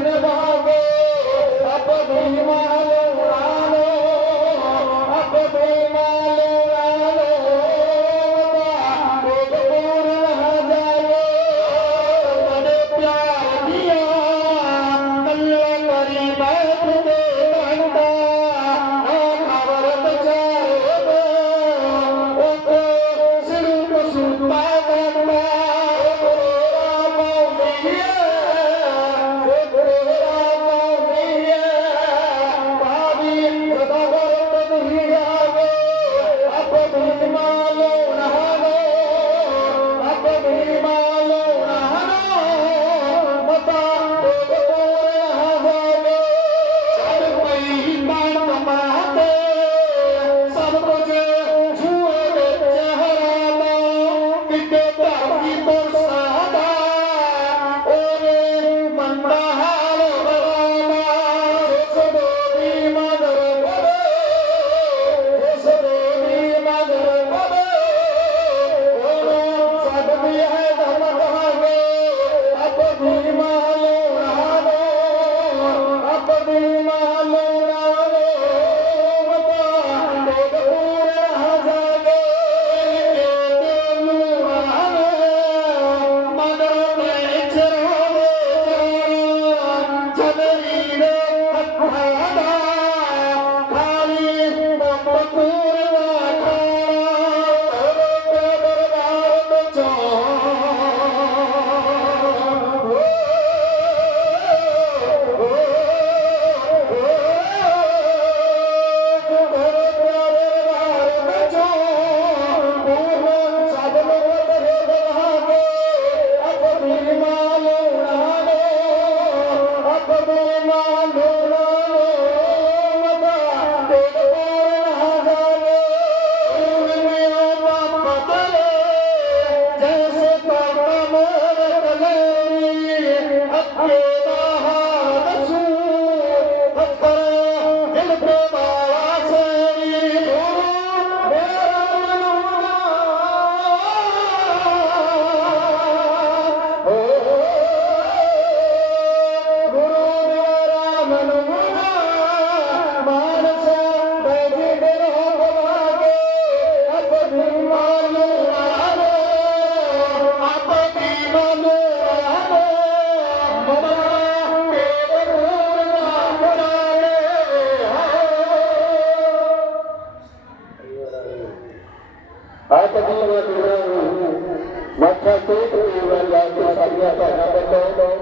never Come on, my Lord. सिंधियूं